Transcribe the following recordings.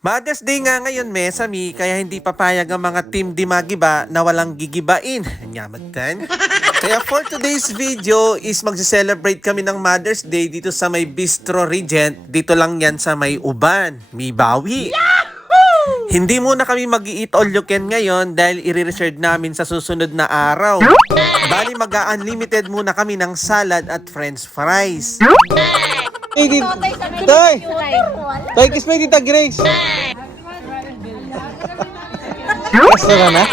Mother's Day nga ngayon, Mesami, kaya hindi papayag ang mga team Dimagiba na walang gigibain. Nyamagtan. Kaya for today's video is magse-celebrate kami ng Mother's Day dito sa may Bistro Regent. Dito lang yan sa may Uban, Mibawi. Hindi muna kami mag-i-eat all you can ngayon dahil i-reserve namin sa susunod na araw. Bali mag-unlimited muna kami ng salad at french fries. Tay! Tay, kiss mo yung Tita Grace! Kaso na?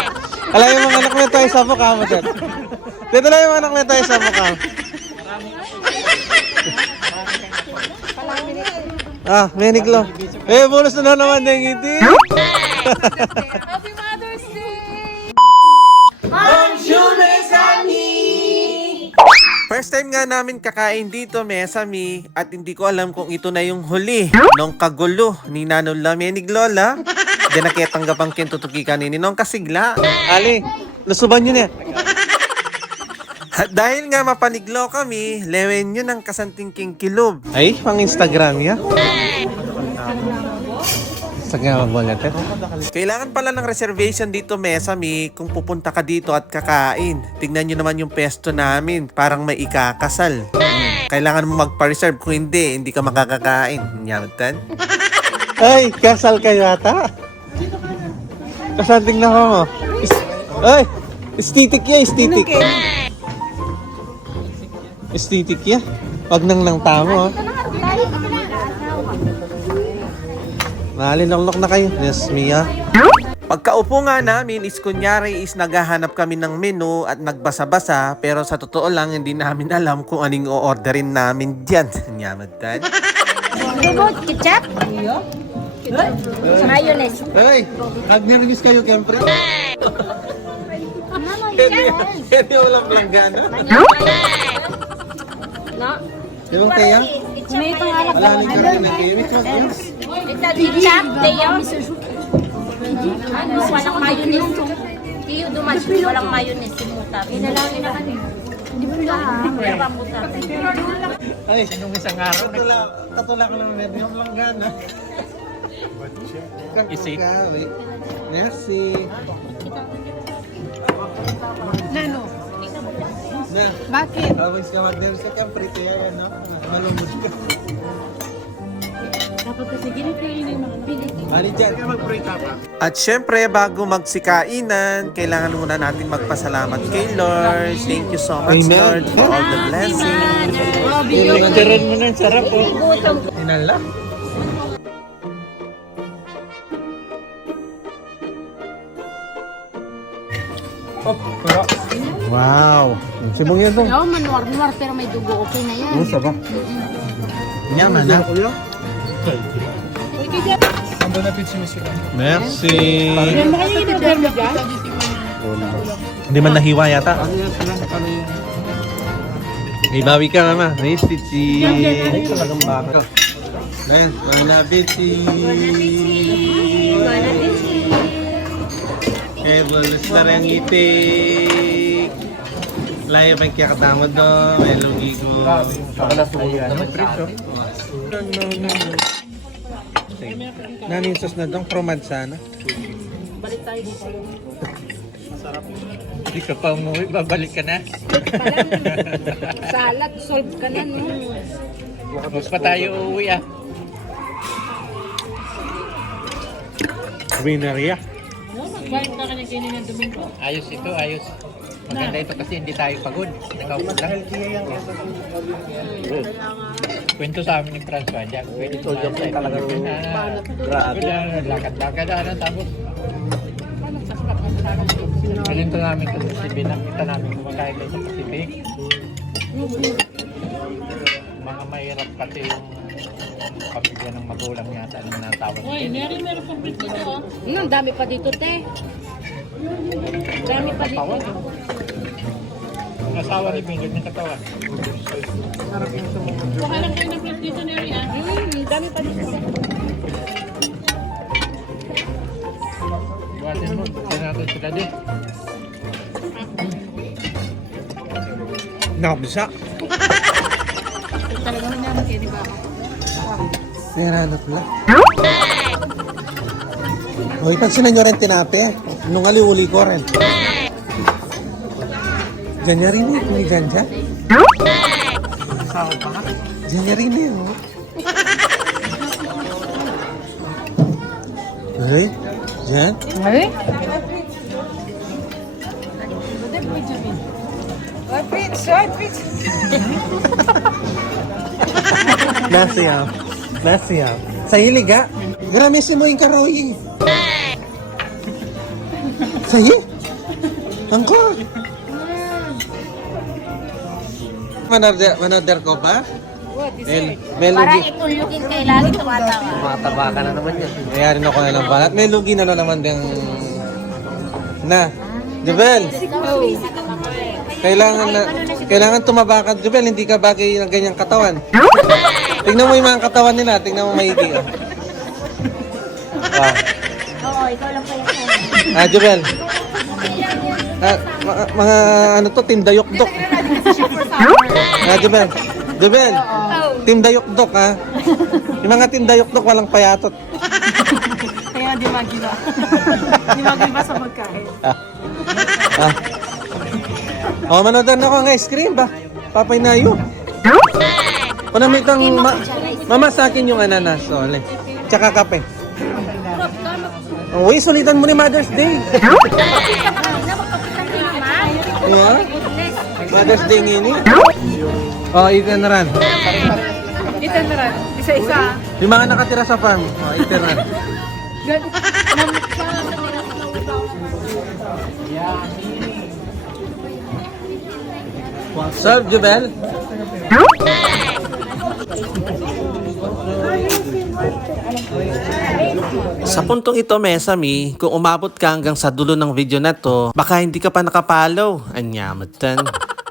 Alam yung mga anak mo tayo sa mukha mo dyan. Dito lang yung anak mo tayo sa mukha mo. Ah, meniglo. Bonus na naman na yung ngiti. Happy Mother's Day! First time nga namin kakain dito, Mesami, at hindi ko alam kung ito na yung huli nung kagulo ni Nanong Lamenig Lola. Diyan nakitanggap ang kintutuki kanini nung kasigla. Ali, lusuban nyo niya. At dahil nga mapaniglo kami, lewen yun ang kasantingking kilob. Ay, pang Instagram ya. Instagram mo natin. Kailangan pala ng reservation dito, Mesami, kung pupunta ka dito at kakain. Tignan nyo naman yung pesto namin, parang may ikakasal. Kailangan mo magpa-reserve, kung hindi ka makakakain. Nyamatan. Ay, kasal kayo ata. Kasanting na ako mo. Ay, estetik ya, estetik. Estetik ya. Wag nang lang tamo. Nalinonglok na kayo. Yes, Mia. Pagkaupo nga namin is kunyari is naghahanap kami ng menu at nagbasa-basa, pero sa totoo lang hindi namin alam kung anong o-orderin namin dyan. Nyamatan. Bubot, ketchup? Mayonnaise. Ay, agnergis kayo, kempre. Kaya walang planggana. No? Yung kaya? May pangalak. Wala nang karne na kinis. Ito, ketchup, Teo. Walang mayonnaise. Tiyo dumas, walang mayonnaise. Simuta. Inalangin na kami. Hindi mo lang. Walang muta. Ay, sinong isang araw? Katula ko lang meron yung planggana. Isi. Merci. Nano? Na. Bakit? Always ka mag-der sa kamprito yan, no? Malumod ka. Dapat kasi ganito yung mga pilit. Bali dyan, ka mag-pray ka pa. At syempre, bago magsikainan, kailangan muna natin magpasalamat kay Lord. Thank you so much, Amen. Lord, for all the blessings. Picturean mo na yung sarap, oh. Inala. Wow. Sibong yan, Oo, manuar-nuar pero may dugo. Okay na yan. Musa ba? Yaman na. Merci. Hindi man nahiwa yata. May bawi ka, mama. Nice, Titsi. Ay, talagang baka. Ayan, manabit si... Eh, balas na rin itik. Layo pa yung kiyakatamo doon. May lugi ko. Naninsos na doon, promansana. Balik tayo dito. Hindi ka pa umuwi, babalik ka na. Salad, solve ka na, no? Mas pa tayo uuwi ah. Winner ya. Bakit ka na kainin ng Domingo? Ayos ito, ayos. Maganda ito kasi hindi tayo pagod. Nakaupo lang. Kwento sa amin ng François dyan. Pwede ito dyan talaga. Lakad-lakad na tapos. Ganito namin ito sa Pacific. Nakita namin kumakain kayo sa Pacific. Mga mahirap kasi yung pamilya ng magulang yata ng natawag. Meron pang dito, oh. Ang dami pa dito, te. Dami pa dito. Ang asawa ni Bingit ng katawan. Kuha lang kayo ng plate dito, Neri, ah. Dami pa dito. Buwatin mo, tignan natin sila din. Nakabisa. Talaga naman kayo, di ba? Sira na pala. Hoy, pansinan nyo rin tinape. Nung aliuli ko rin. Ganyan rin eh. May ganja. Ganyan rin eh. Oh. Hoy, dyan. Ay? Nasiyaw. Nasiyaw. Sa hilig ha? Gramisin mo yung karoy. Sa'yo? Angkor. Manoder ko ba? Parang itulugin kayo lagi tumatawa. Makataba ka na naman yan. Kaya rin ako na lang balat. May lugi na naman din. Na. Jubel. Kailangan tumaba ka, Jubel. Hindi ka bagay ng ganyang katawan. Tingnan mo yung mga katawan nila. Tingnan mo maigi. Oh. Wow. Oo, ikaw lang pa yan. Jubel. Mga ano to, Team Dayok-Dok. Jubel. Jubel. Team Dayok-Dok ha. Yung mga Team Dayok-Dok walang payatot. Kaya di magiba. Di magiba sa magkain. Oh, manood na ako ng ice cream ba? Papay na yun. Panamitang mama sa akin yung ananas. Oh, ale. Tsaka kape. Uy, sulitan mo ni Mother's Day. Yeah? Mother's Day ngini. Oh, itin na rin. Ito na rin. Isa-isa. Yung mga nakatira sa farm. Oh, itin na rin. Serve, Jubel. Sa puntong ito, Mesami, kung umabot ka hanggang sa dulo ng video na to, baka hindi ka pa nakapollow. Anyamatan.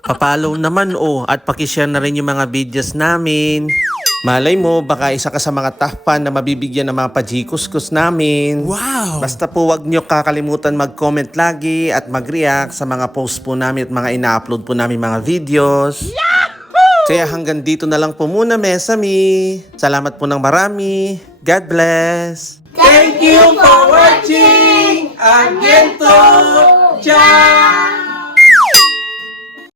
Papollow naman at pakishare na rin yung mga videos namin. Malay mo, baka isa ka sa mga tahpan na mabibigyan ng mga pajikuskus namin. Wow! Basta po wag nyo kakalimutan mag-comment lagi at mag-react sa mga posts po namin at mga ina-upload po namin mga videos. Yahoo! Kaya hanggang dito na lang po muna, Mesami. Salamat po ng marami. God bless! Thank you for watching. Again to Ciao!